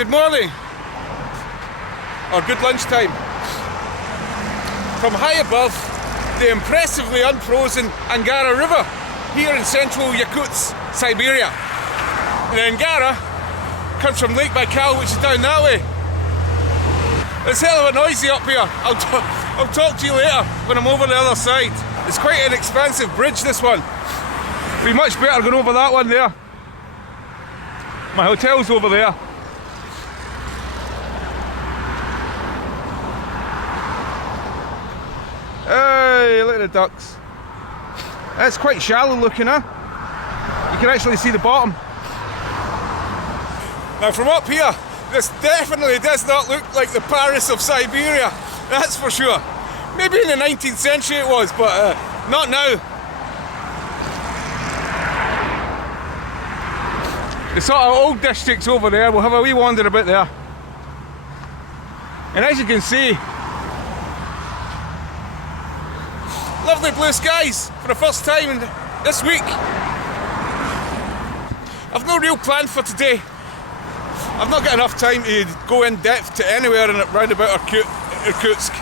Good morning, or good lunchtime. From high above, the impressively unfrozen Angara River, here in central Irkutsk, Siberia. The Angara comes from Lake Baikal, which is down that way. It's hell of a noisy up here. I'll talk to you later when I'm over the other side. It's quite an expansive bridge, this one. Be much better going over that one there. My hotel's over there. Hey, look at the ducks. That's quite shallow looking, huh? You can actually see the bottom. Now from up here, this definitely does not look like the Paris of Siberia, that's for sure. Maybe in the 19th century it was, but not now. The sort of old districts over there, we'll have a wee wander about there. And as you can see, lovely blue skies for the first time this week. I've no real plan for today. I've not got enough time to go in depth to anywhere round about Irkutsk.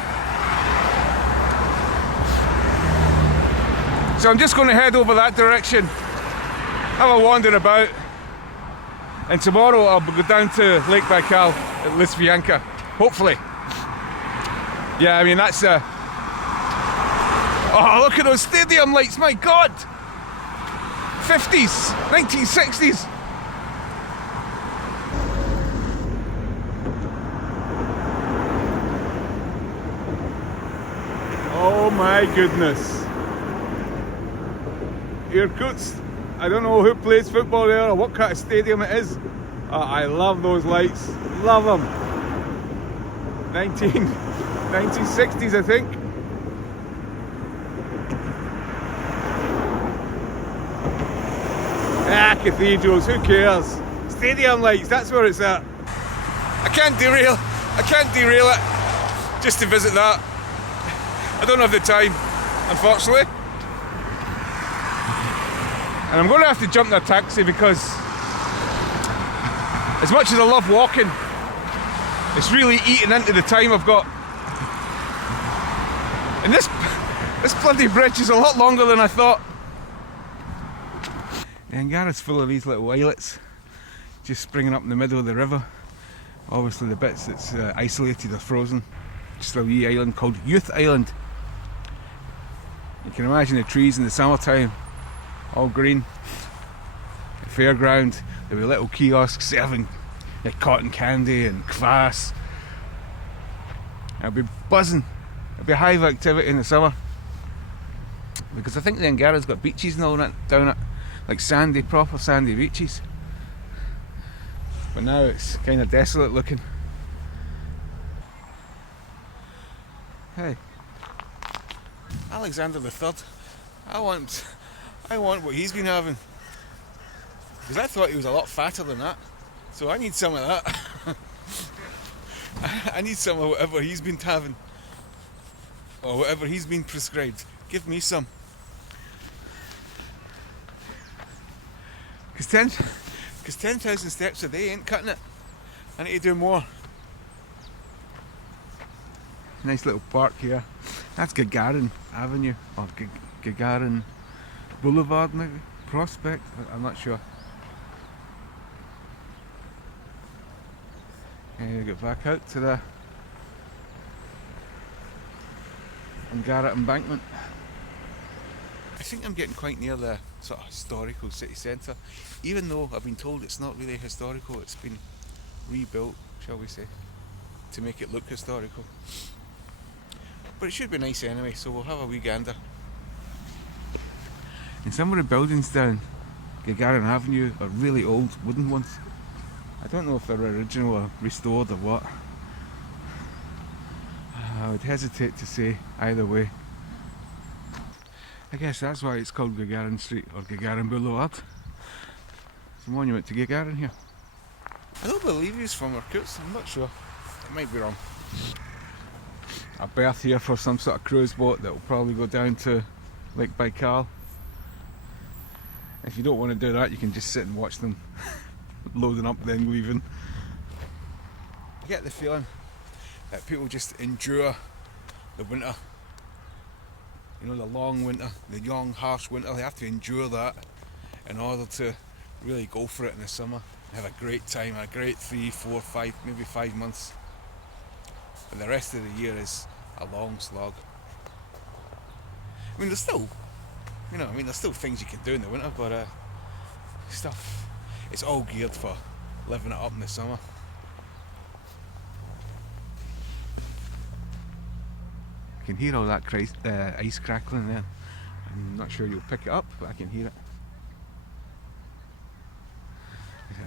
So I'm just going to head over that direction, have a wander about, and tomorrow I'll go down to Lake Baikal at Riverside, hopefully. Yeah, I mean that's oh, look at those stadium lights, my God! 50s, 1960s. Oh my goodness. Irkutsk. I don't know who plays football there or what kind of stadium it is. I love those lights. Love them. 1960s, I think. Ah, cathedrals, who cares? Stadium lights, that's where it's at. I can't derail it just to visit that. I don't have the time, unfortunately. And I'm going to have to jump in a taxi because as much as I love walking, it's really eating into the time I've got. And this bloody bridge is a lot longer than I thought. The Angara's full of these little islets just springing up in the middle of the river. Obviously the bits that's isolated are frozen. Just a wee island called Youth Island. You can imagine the trees in the summertime, all green. The fairground, there were little kiosks serving cotton candy and kvass. It'll be buzzing. It'll be a hive activity in the summer. Because I think the Angara's got beaches and all that down it. Like sandy, proper sandy beaches. But now it's kind of desolate looking. Hey, Alexander III. I want what he's been having. Because I thought he was a lot fatter than that. So I need some of that. I need some of whatever he's been having. Or whatever he's been prescribed. Give me some. Because 10,000 steps a day ain't cutting it. I need to do more. Nice little park here. That's Gagarin Avenue, or Gagarin Boulevard maybe? Prospect? I'm not sure. And get back out to the Angara embankment. I think I'm getting quite near the sort of historical city centre, even though I've been told it's not really historical, it's been rebuilt, shall we say, to make it look historical. But it should be nice anyway, so we'll have a wee gander. And some of the buildings down Gagarin Avenue are really old wooden ones. I don't know if they're original or restored or what. I would hesitate to say either way. I guess that's why it's called Gagarin Street or Gagarin Boulevard. It's a monument to Gagarin here. I don't believe he's from Irkutsk, I'm not sure. I might be wrong. A berth here for some sort of cruise boat that will probably go down to Lake Baikal. If you don't want to do that, you can just sit and watch them loading up then leaving. get the feeling that people just endure the winter. You know, the long winter, the long harsh winter. They have to endure that in order to really go for it in the summer. Have a great time, a great 3, 4, 5, maybe 5 months. But the rest of the year is a long slog. I mean, there's still, there's still things you can do in the winter, but stuff, it's all geared for living it up in the summer. I can hear all that ice crackling there. I'm not sure you'll pick it up, but I can hear it.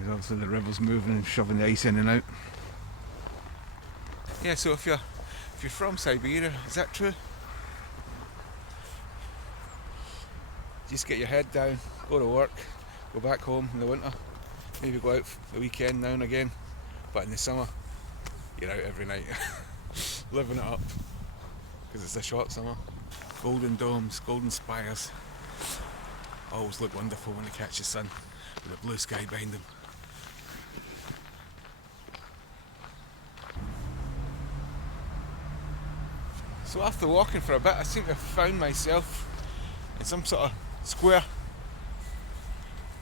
Obviously the river's moving and shoving the ice in and out. Yeah, so if you're from Siberia, is that true? Just get your head down, go to work, go back home in the winter, maybe go out for the weekend now and again, but in the summer, you're out every night, living it up, because it's a short summer. Golden domes, golden spires, always look wonderful when they catch the sun, with the blue sky behind them. So after walking for a bit, I seem to have found myself in some sort of square,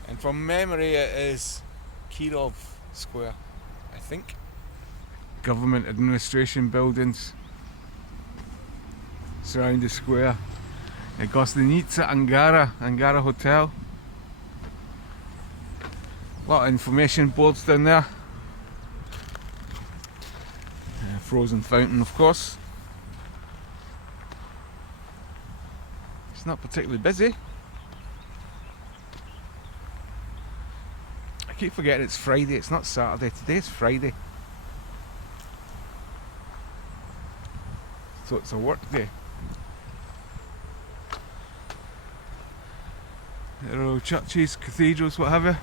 and from memory it is Kirov Square, I think. Government administration buildings surround the square. Gostinitsa Angara Hotel. A lot of information boards down there. Frozen fountain, of course. It's not particularly busy. I keep forgetting it's Friday, it's not Saturday, today it's Friday. So it's a work day. There are all churches, cathedrals, what have you.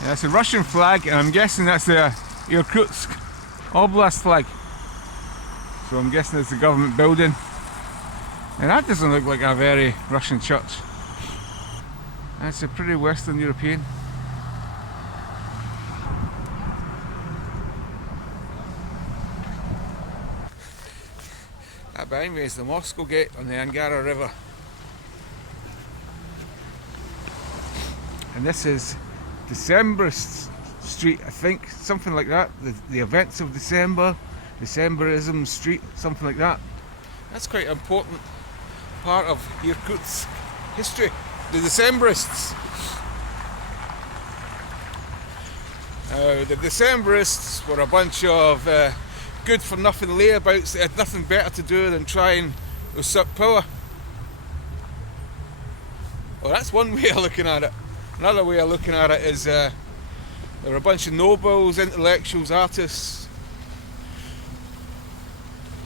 Yeah, that's a Russian flag, and I'm guessing that's the Irkutsk Oblast flag. So I'm guessing it's the government building. And that doesn't look like a very Russian church. That's a pretty Western European. That behind me is the Moscow Gate on the Angara River. And this is Decembrist Street, I think, something like that. The events of December, Decemberism Street, something like that. That's quite an important part of Irkutsk history, the Decembrists. The Decembrists were a bunch of good-for-nothing layabouts that had nothing better to do than try and usurp power. Well, that's one way of looking at it. Another way of looking at it is there were a bunch of nobles, intellectuals, artists.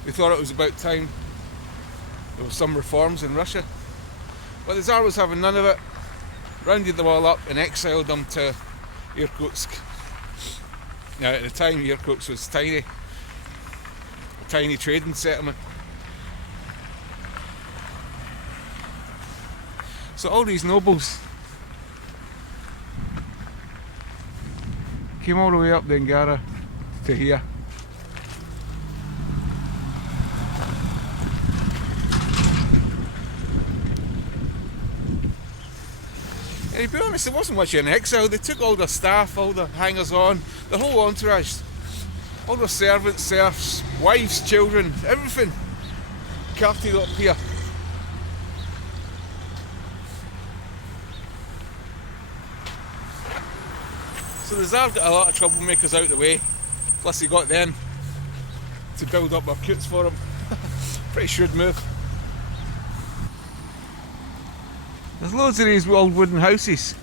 They thought it was about time there were some reforms in Russia. But the Tsar was having none of it, rounded them all up and exiled them to Irkutsk. Now at the time Irkutsk was tiny, a tiny trading settlement. So all these nobles came all the way up the Angara to here. And to be honest, there wasn't much in exile. They took all their staff, all their hangers-on, the whole entourage, all their servants, serfs, wives, children, everything carted up here. So the Tsar got a lot of troublemakers out of the way, plus he got them to build up Irkutsk for him. Pretty shrewd move. There's loads of these old wooden houses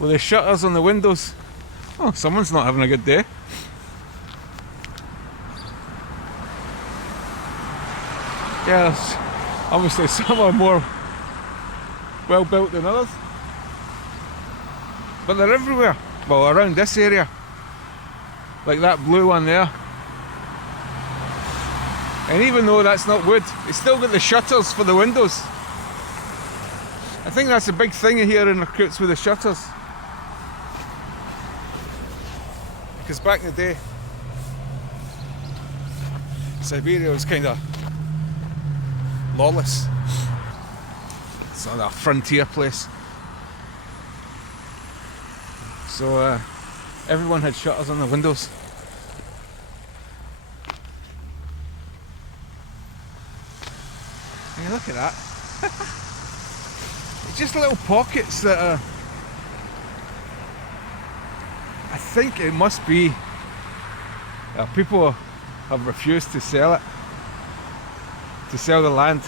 with the shutters on the windows. Oh, someone's not having a good day. Yeah, obviously some are more well built than others, but they're everywhere. Well, around this area, like that blue one there. And even though that's not wood, it's still got the shutters for the windows. I think that's a big thing here in Irkutsk with the shutters. Because back in the day, Siberia was kind of lawless. It's sort of a frontier place. So everyone had shutters on the windows. Hey, look at that. It's just little pockets that are... I think it must be people have refused to sell it, to sell the land.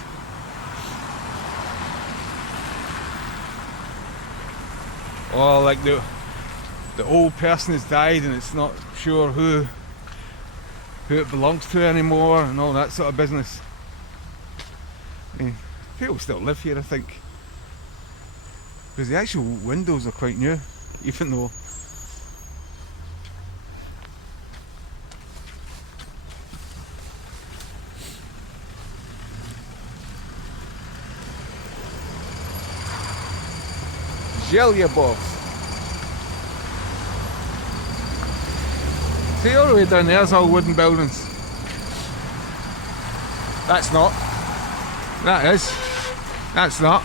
Or like the old person has died and it's not sure who it belongs to anymore and all that sort of business. I mean, people still live here, I think, because the actual windows are quite new, even though Zhelyabov. See, all the way down there's all wooden buildings. That's not. That is. That's not.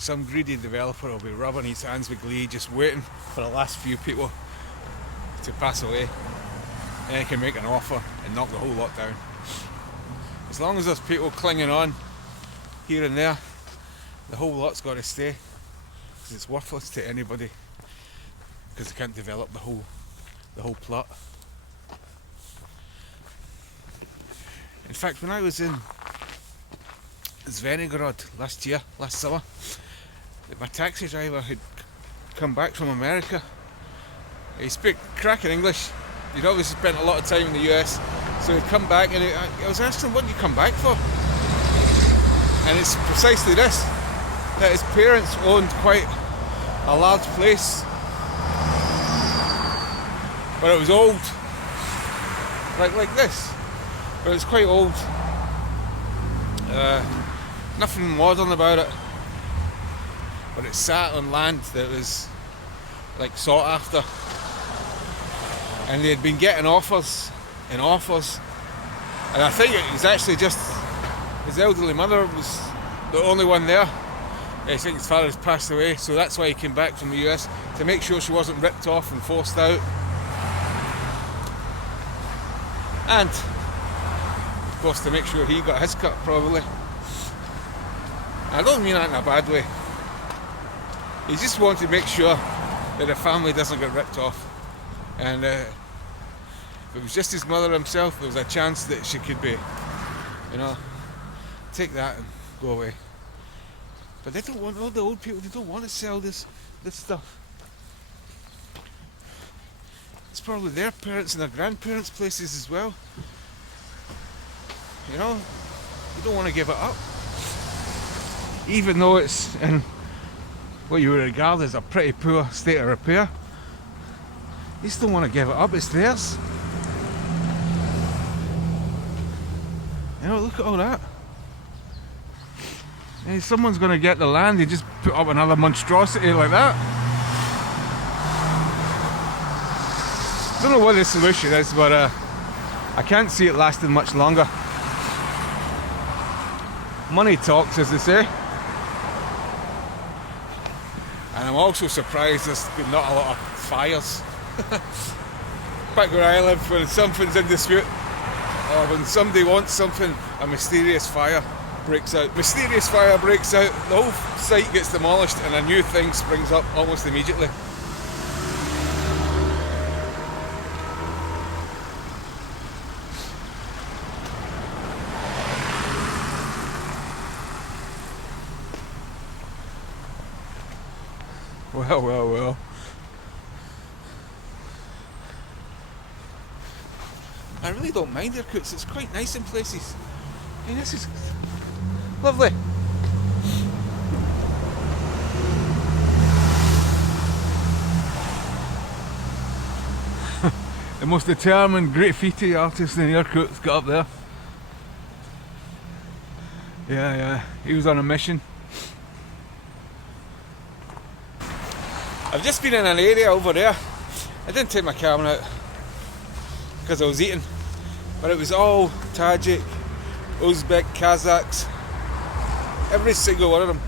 Some greedy developer will be rubbing his hands with glee, just waiting for the last few people to pass away. And he can make an offer and knock the whole lot down. As long as there's people clinging on here and there, the whole lot's got to stay, because it's worthless to anybody, because they can't develop the whole plot. In fact, when I was in Riverside last summer, my taxi driver had come back from America. He spoke cracking English. He'd obviously spent a lot of time in the US, so he'd come back, and I was asking him, what did you come back for? And it's precisely this, that his parents owned quite a large place, but it was old, like this, but it was quite old. Nothing modern about it, but it sat on land that was like sought after. And they had been getting offers and offers, and I think it was actually just his elderly mother was the only one there. I think his father has passed away, so that's why he came back from the US, to make sure she wasn't ripped off and forced out. And of course to make sure he got his cut, probably. I don't mean that in a bad way. He just wanted to make sure that the family doesn't get ripped off. And if it was just his mother himself, there was a chance that she could be, take that and go away. But they don't want, all the old people, they don't want to sell this stuff. It's probably their parents and their grandparents' places as well. They don't want to give it up. Even though it's in what you would regard as a pretty poor state of repair. They still want to give it up, it's theirs. Look at all that. Hey, someone's going to get the land, they just put up another monstrosity like that. I don't know what the solution is, but I can't see it lasting much longer. Money talks, as they say. And I'm also surprised there's not a lot of fires. Back where I live, when something's in dispute, or when somebody wants something, a mysterious fire breaks out. Mysterious fire breaks out, the whole site gets demolished, and a new thing springs up almost immediately. Well. I really don't mind Irkutsk, it's quite nice in places. I mean, this is lovely. The most determined graffiti artist in Irkutsk got up there. Yeah, he was on a mission. I've just been in an area over there. I didn't take my camera out because I was eating, but it was all Tajik, Uzbek, Kazakhs, every single one of them.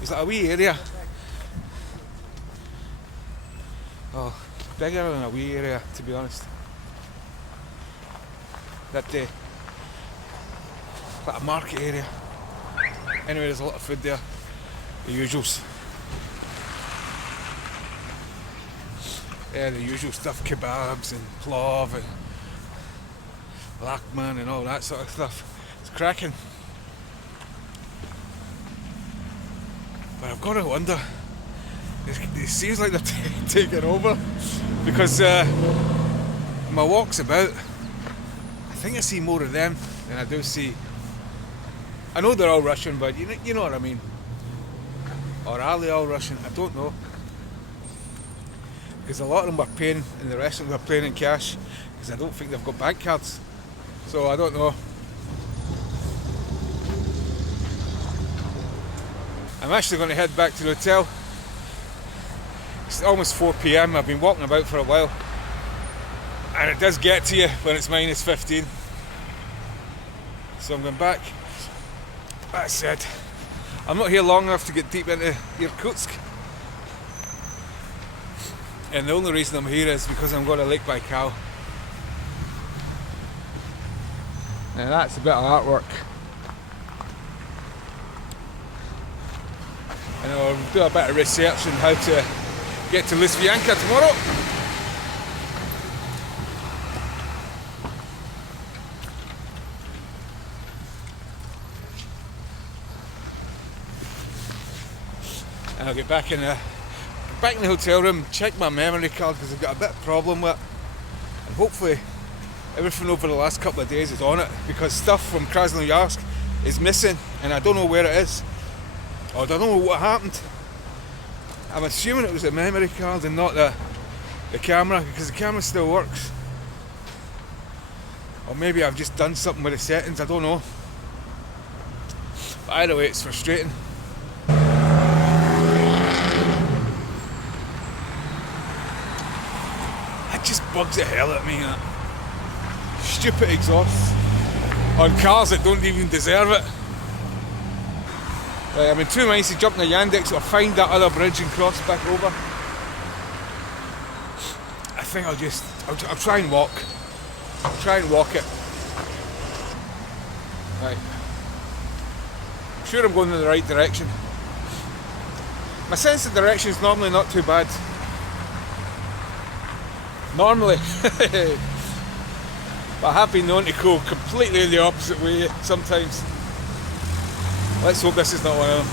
It's like a wee area. Oh, bigger than a wee area, to be honest. That day, like a market area. Anyway, there's a lot of food there, the usuals. Yeah, the usual stuff, kebabs and plov and lakman and all that sort of stuff. It's cracking. But I've got to wonder, it seems like they're taking over, because my walks about, I think I see more of them than I do see. I know they're all Russian, but you know what I mean. Or are they all Russian? I don't know. Because a lot of them are paying, and the rest of them are paying in cash, because I don't think they've got bank cards. So I don't know. I'm actually going to head back to the hotel. It's almost 4 PM. I've been walking about for a while, and it does get to you when it's minus 15. So I'm going back. That said, I'm not here long enough to get deep into Irkutsk. And the only reason I'm here is because I'm going to Lake Baikal. Now that's a bit of artwork. And I'll do a bit of research on how to get to Lisvyanka tomorrow. And I'll get back in the hotel room, check my memory card, because I've got a bit of problem with it. And hopefully everything over the last couple of days is on it, because stuff from Krasnoyarsk is missing and I don't know where it is. Or I don't know what happened. I'm assuming it was the memory card and not the camera, because the camera still works. Or maybe I've just done something with the settings, I don't know. But either way, it's frustrating. It just bugs the hell out of me, that stupid exhaust on cars that don't even deserve it. Right, I'm in 2 minds to jump in the Yandex or find that other bridge and cross back over. I think I'll try and walk. I'll try and walk it. Right. I'm sure I'm going in the right direction. My sense of direction is normally not too bad. Normally. But I have been known to go completely the opposite way sometimes. Let's hope this is not one of them.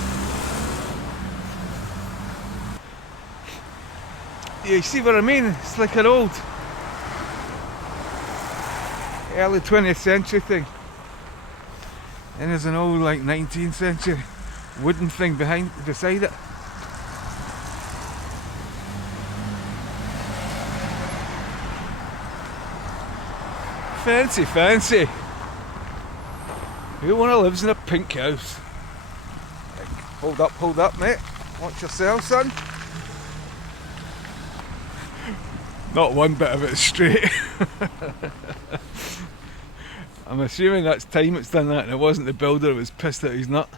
Yeah, you see what I mean? It's like an old early 20th century thing. And there's an old like 19th century wooden thing beside it. Fancy, fancy. Who wanna lives in a pink house? Hold up, mate. Watch yourself, son. Not one bit of it straight. I'm assuming that's time it's done that, and it wasn't the builder who was pissed at his nut.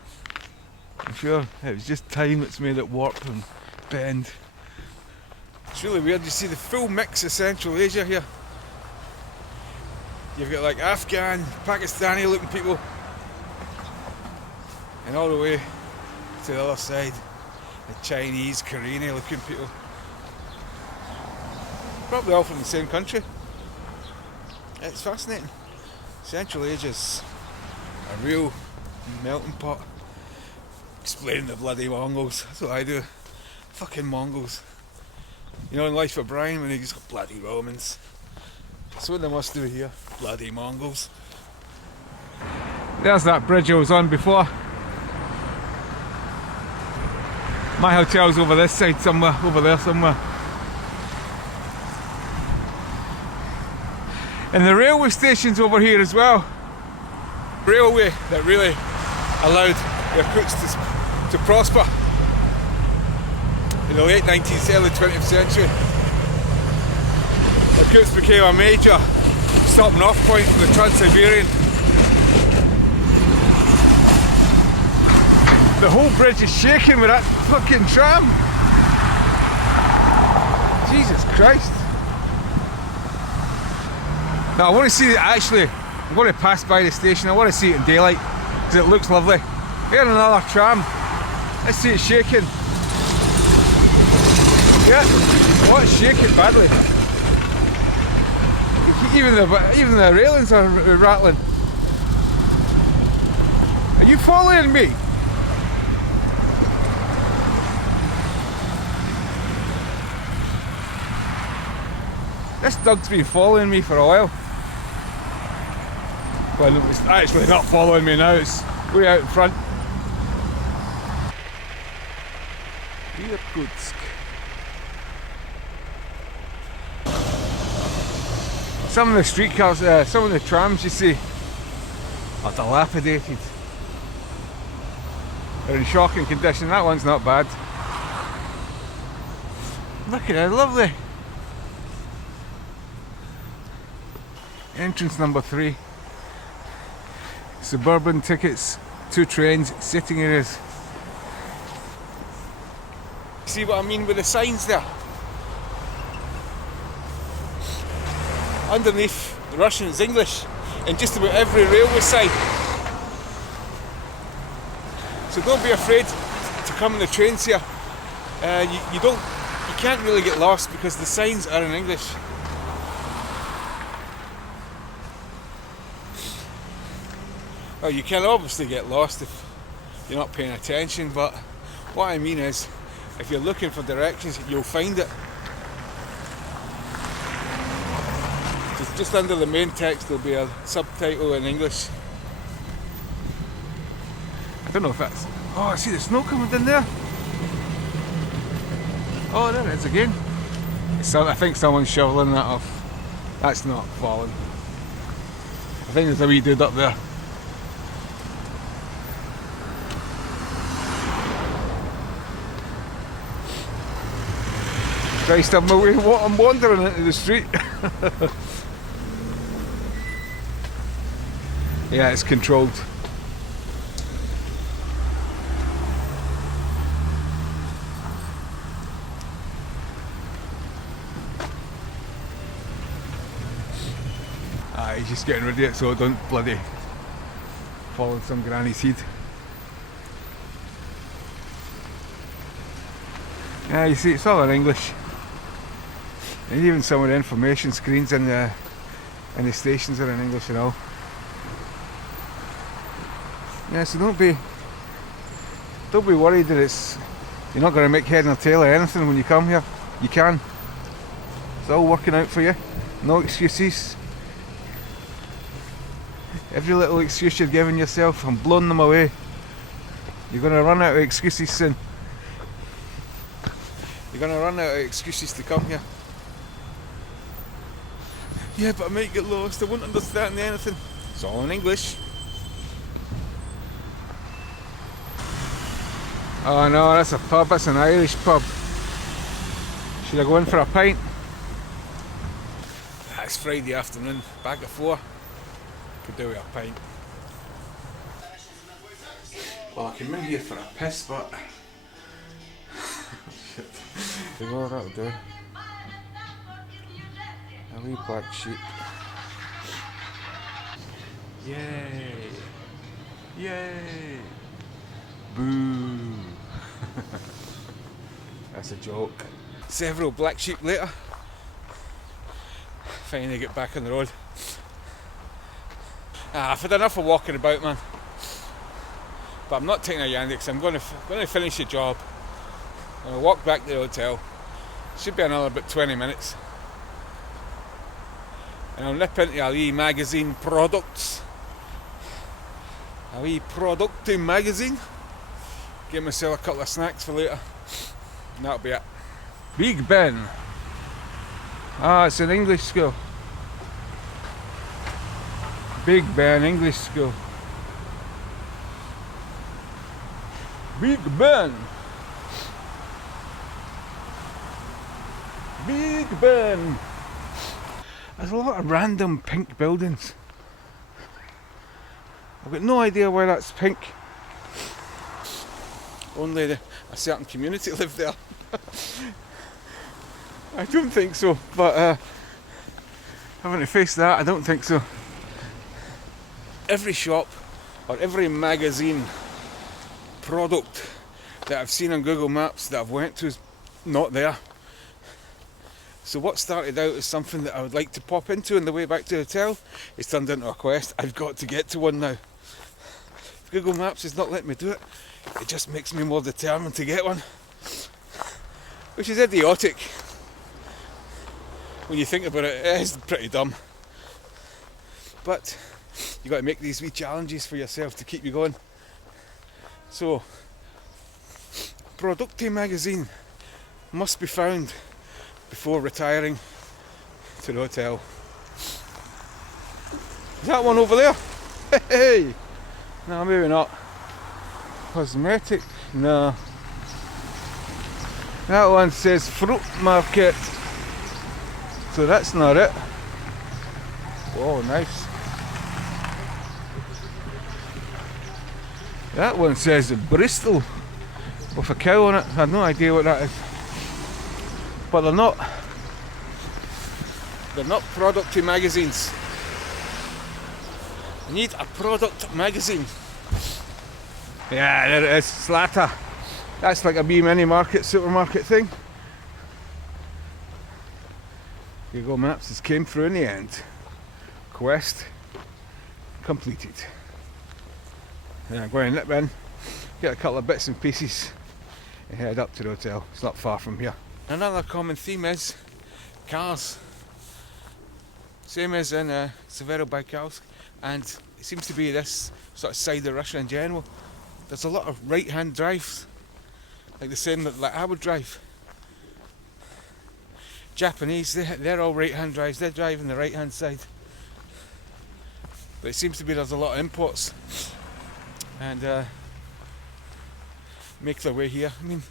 I'm sure it was just time that's made it warp and bend. It's really weird. You see the full mix of Central Asia here. You've got like Afghan, Pakistani looking people, and all the way to the other side, the Chinese, Korean looking people. Probably all from the same country. It's fascinating. Central Asia's a real melting pot. Explaining the bloody Mongols. That's what I do. Fucking Mongols. You know, in Life of Brian, when they just got bloody Romans. That's what they must do here. Bloody Mongols. There's that bridge I was on before. My hotel's over this side somewhere, over there somewhere. And the railway station's over here as well. Railway that really allowed Irkutsk to prosper in the late 19th, early 20th century. Irkutsk became a major stopping off point for the Trans-Siberian. The whole bridge is shaking with that fucking tram. Jesus Christ. Now I want to see it actually. I'm going to pass by the station. I want to see it in daylight because it looks lovely. Here another tram. Let's see it shaking. Yeah, oh, it's shaking badly. Even the railings are rattling. Are you following me? This dog's been following me for a while. Well, it's actually not following me now, it's way out in front. Irkutsk. Some of the streetcars, some of the trams you see are dilapidated. They're in shocking condition. That one's not bad. Look at it, lovely. Entrance number 3. Suburban tickets, 2 trains, sitting areas. See what I mean with the signs there? Underneath the Russian is English in just about every railway sign. So don't be afraid to come on the trains here. You can't really get lost because the signs are in English. Well, you can obviously get lost if you're not paying attention, but what I mean is, if you're looking for directions, you'll find it. Just under the main text there'll be a subtitle in English. I don't know if that's... Oh, I see the snow coming in there. Oh, there it is again. I think someone's shoveling that off. That's not falling. I think there's a wee dude up there. Christ, I'm wandering into the street. Yeah, it's controlled. He's just getting rid of it so it don't bloody fall on some granny's head. Yeah, you see, it's all in English. And even some of the information screens in the stations are in English and all. Yeah, so don't be worried that you're not going to make head nor tail of anything when you come here. You can. It's all working out for you. No excuses. Every little excuse you're giving yourself, I'm blowing them away. You're going to run out of excuses soon. You're going to run out of excuses to come here. Yeah, but I might get lost. I won't understand anything. It's all in English. Oh no, that's a pub. That's an Irish pub. Should I go in for a pint? It's Friday afternoon. Back at 4. Could do with a pint. Well, I came in here for a piss, but... Shit. Well, that'll do. A wee black sheep. Yay! Yay! Boo! That's a joke. Several black sheep later, finally get back on the road. I've had enough of walking about, man. But I'm not taking a yandy because I'm going to finish the job. I'm going to walk back to the hotel. Should be another about 20 minutes. And I'll nip into a wee magazine products. A wee producting magazine. Get myself a couple of snacks for later. And that'll be it. Big Ben. Ah, it's an English school. Big Ben English School. Big Ben. Big Ben. There's a lot of random pink buildings. I've got no idea why that's pink. Only a certain community live there. I don't think so, but having to face that, I don't think so. Every shop or every magazine product that I've seen on Google Maps that I've went to is not there. So what started out as something that I would like to pop into on the way back to the hotel, it's turned into a quest. I've got to get to one now. If Google Maps is not letting me do it, it just makes me more determined to get one. Which is idiotic. When you think about it, it is pretty dumb. But you got to make these wee challenges for yourself to keep you going. So, Producte magazine must be found before retiring to the hotel. Is that one over there? Hey! No, maybe not. Cosmetic? No. That one says fruit market. So that's not it. Oh, nice. That one says Bristol with a cow on it. I have no idea what that is. But they're not product magazines. I need a product magazine. Yeah, there it is, Slatter. That's like a wee mini market, supermarket thing. Google Maps has came through in the end. Quest completed. And I'm going to nip in, get a couple of bits and pieces and head up to the hotel. It's not far from here. Another common theme is cars. Same as in Severodvinsk, and it seems to be this sort of side of Russia in general. There's a lot of right-hand drives, like the same that like I would drive. Japanese, they're all right-hand drives. They're driving the right-hand side. But it seems to be there's a lot of imports, and make their way here. I mean,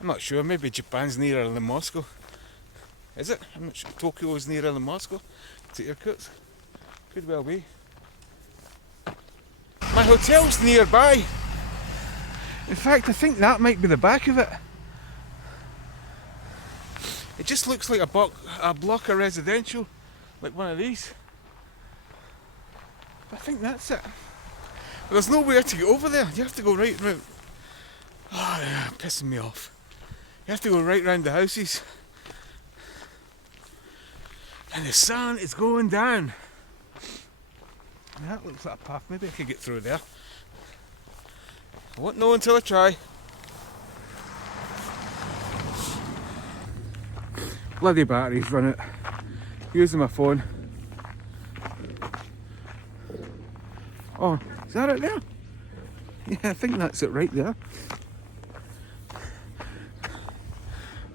I'm not sure. Maybe Japan's nearer than Moscow. Is it? I'm not sure. Tokyo is nearer than Moscow to Irkutsk. Could well be. My hotel's nearby. In fact, I think that might be the back of it. It just looks like a block of residential, like one of these. But I think that's it. But there's nowhere to get over there. You have to go right round. Oh, yeah, pissing me off. You have to go right round the houses. And the sun is going down. And that looks like a path. Maybe I could get through there. I won't know until I try. Bloody batteries run out. Using my phone. Oh, is that it there? Yeah, I think that's it right there.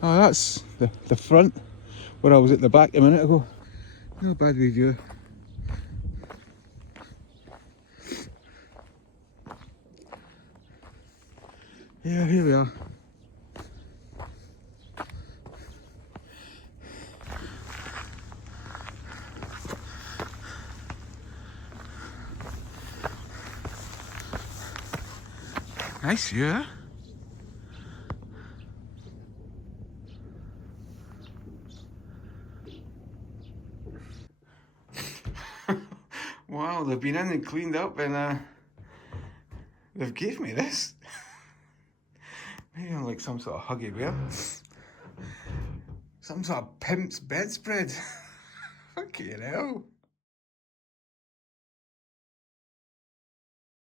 Oh, that's the front where I was at the back a minute ago. No bad view. Yeah, here we are. Nice view, huh? Wow, they've been in and cleaned up, and they've gave me this. Maybe I'm like some sort of huggy bear. Some sort of pimp's bedspread. Fucking hell.